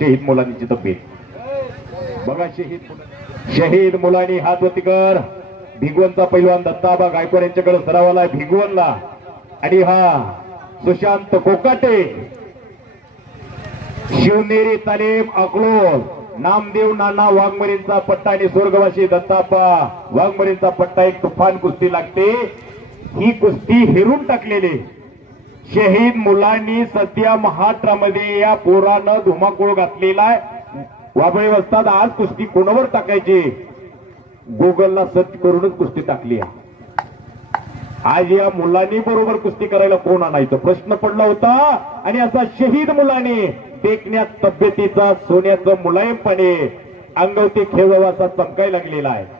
शहीद मुलांची तब्येत बघा शहीद शहीद मुलांनी हात वरती कर. भिगवणचा पैलवान दत्ताबा गायकवाड यांच्याकडे सरावाला भिगवनला. आणि हा सुशांत कोकाटे. शिवनेरी तालीम अकलोल नामदेव नाना वाघमरींचा पट्टा आणि स्वर्गवासी दत्ताप्पा वाघमरींचा पट्टा एक तुफान कुस्ती लागते. ही कुस्ती हेरून टाकलेली. शहीद मुलांनी सध्या महाराष्ट्रामध्ये या पोरानं धुमाकूळ घातलेला आहे. वाबळे वस्तात आज कुस्ती कोणावर टाकायची? गुगलला सर्च करूनच कुस्ती टाकली आहे. आज या मुलांनी बरोबर कुस्ती करायला कोण आणायचं? प्रश्न पडला होता. आणि असा शहीद मुलाने टेकण्यात तब्येतीचा सोन्याचं मुलायमपणे अंगवती खेळावा असा चमकाय लागलेला आहे.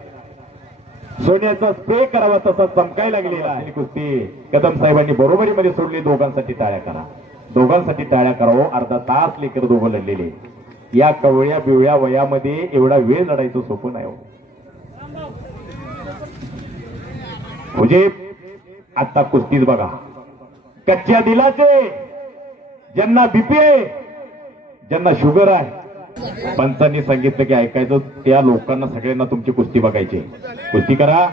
सोन्याचा स्प्रे करावा तसा चमकाय लागलेला आहे. आणि कुस्ती कदम साहेबांनी बरोबरीमध्ये सोडली. दोघांसाठी टाळ्या करा. दोघांसाठी टाळ्या करावं हो. अर्धा तास लेकर दोघं लढलेले या कवळ्या बिवळ्या वयामध्ये एवढा वेळ लढायचं सोपं नाही हो. म्हणजे आता कुस्तीच बघा. कच्च्या दिलाचे. ज्यांना बीपी आहे ज्यांना शुगर आहे पंचांनी सांगितलं की ऐकायचं त्या लोकांना सगळ्यांना तुमची कुस्ती बघायची कुस्ती करा.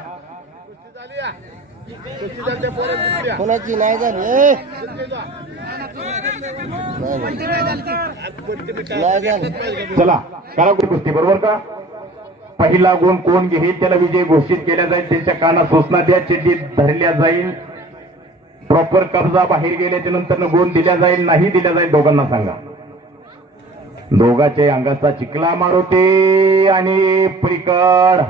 कोणाची नाही झाली? चला करा कुस्ती बरोबर का? पहिला गुण कोण घेईल त्याला विजय घोषित केला जाईल त्यांच्या कानात सूचना द्या चिठ्ठीत धरल्या जाईल. प्रॉपर कब्जा बाहेर गेल्याच्यानंतर गुण दिल्या जाईल नाही दिल्या जाईल दोघांना सांगा. दोघाच्या अंगाचा चिकला मारुती आणि प्रिकड.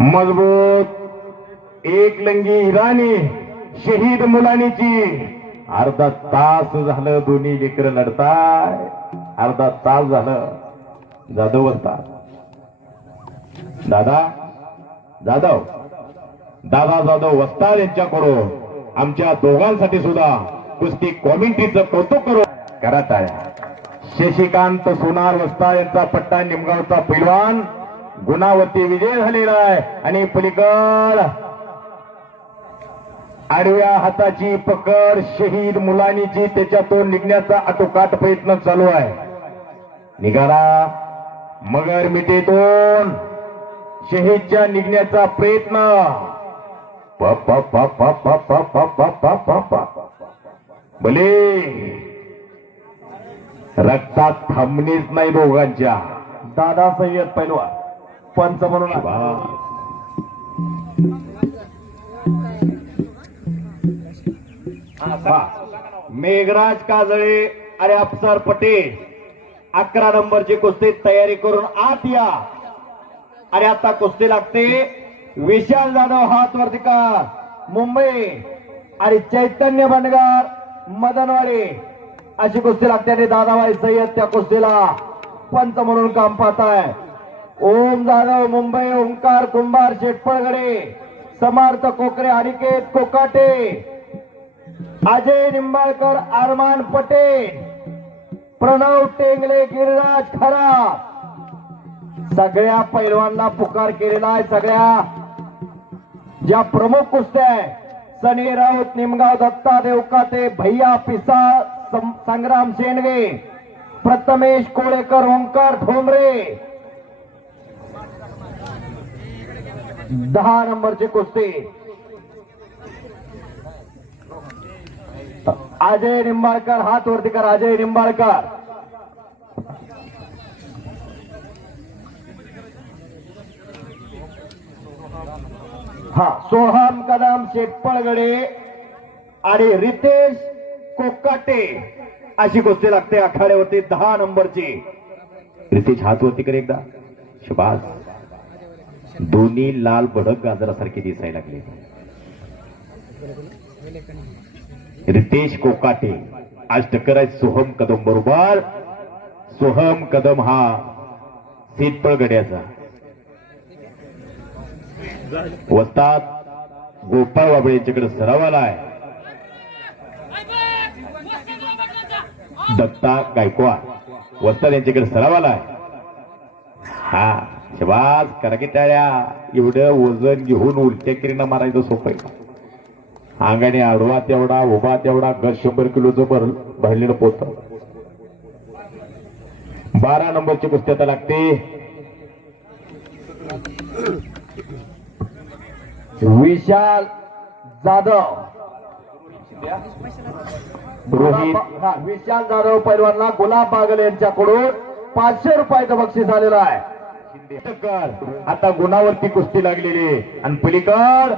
मजबूत. एक लंगी इराणी शहीद मुलानीची. अर्धा तास झालं दोन्ही लेकर लढताय. अर्धा तास झालं. जाधव वस्ताद दादा जाधव. दादा जाधव वस्ताद यांच्याकडून. आमच्या दोघांसाठी सुद्धा कुस्ती कॉमेंट्रीचं कौतुक करू. करा आहे शशिकांत सोनार वस्ता यांचा पट्टा निमगावचा पैलवान गुणावरती विजय झालेला आहे आणि पलीकड आडव्या हाताची पकड शहीद मुलानीची त्याच्यातून निघण्याचा आटोकाट प्रयत्न चालू आहे निघाला मगर मिठीतून शहीदच्या निघण्याचा प्रयत्न प नाही दोघांच्या. दादा सय्यद पैलवान. पंच म्हणून मेघराज काजळे अरे अफसर पटेल. अकरा नंबरची कुस्ती तयारी करून आत या. अरे आता कुस्ती लागते. विशाल जाधव हात वरती मुंबई आणि चैतन्य बंडगार मदनवाडी. अशी कुस्ती लागते आणि दादाबाई सय्यद त्या कुस्तीला. पंच म्हणून काम पाहताय. ओम जाधव मुंबई ओंकार कुंभार शेटपळगडे समर्थ कोकरे अनिकेत कोकाटे अजय निंबाळकर अरमान पटेल प्रणव टेंगले गिरिराज खरा. सगळ्या पैलवांना पुकार केलेला आहे सगळ्या. ज्या प्रमुख कुस्त्या आहे सनी राऊत निमगाव दत्ता देवकाते भैया पिसा संग्राम शेंडगे प्रथमेश कोळेकर ओंकार ठोंबरे. दहा नंबरची कुस्ती. अजय निंबाळकर हात वरती कर अजय निंबाळकर. हा सोहम कदम शेटपळगडे आणि रितेश कोकाटे. अशी गोष्टी लागते आखाड्यावरती दहा नंबरची. रितेश हात वरती कर एकदा. शुभास दोन्ही लाल भडक गाजरासारखे दिसायला लागले. रितेश कोकाटे. आज टक्कर आहे सोहम कदम बरोबर. सोहम कदम हा सीतपळ गड्याचा. वस्तात गोपाळ बाबळे यांच्याकडे सराव आलाय. दत्ता गायकवाड. वस्ताद यांच्याकडे सराव आलाय. हा शिवाज करगिटाळ्या टाळ्या एवढं वजन घेऊन उलट्या किरीनं मारायचं सोपं आहे. अंगाने आडवा तेवढा उभा तेवढा घर शंभर किलोचं भर भरलेलं पोत. बारा नंबरची कुस्ती आता लागते. विशाल जाधव. रोहित. हा, विशाल जाधव पैलवानला गुलाब बागल यांच्याकडून पाचशे रुपयाचं बक्षीस आलेलं आहे. आता गुणावरती कुस्ती लागलेली आणि पलीकड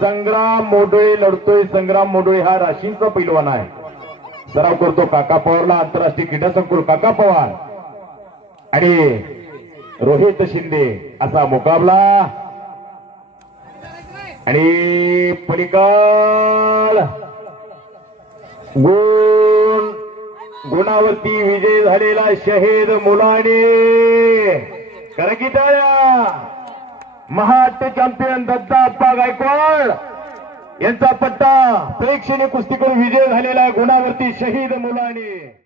संग्राम मोडोळे लढतोय. संग्राम मोडोळे हा राशींचा पैलवान आहे. सराव करतो काका पवारला आंतरराष्ट्रीय क्रीडा संकुल. काका पवार. आणि रोहित शिंदे असा मुकाबला. आणि पलीकड. गुण. गुणावरती विजय झालेला शहीद मुलाने. करा की टाळ्या चॅम्पियन दत्ताप्पा गायकवाड यांचा पट्टा प्रेक्षणीय कुस्ती करून विजय झालेला गुणावरती शहीद मुलाने.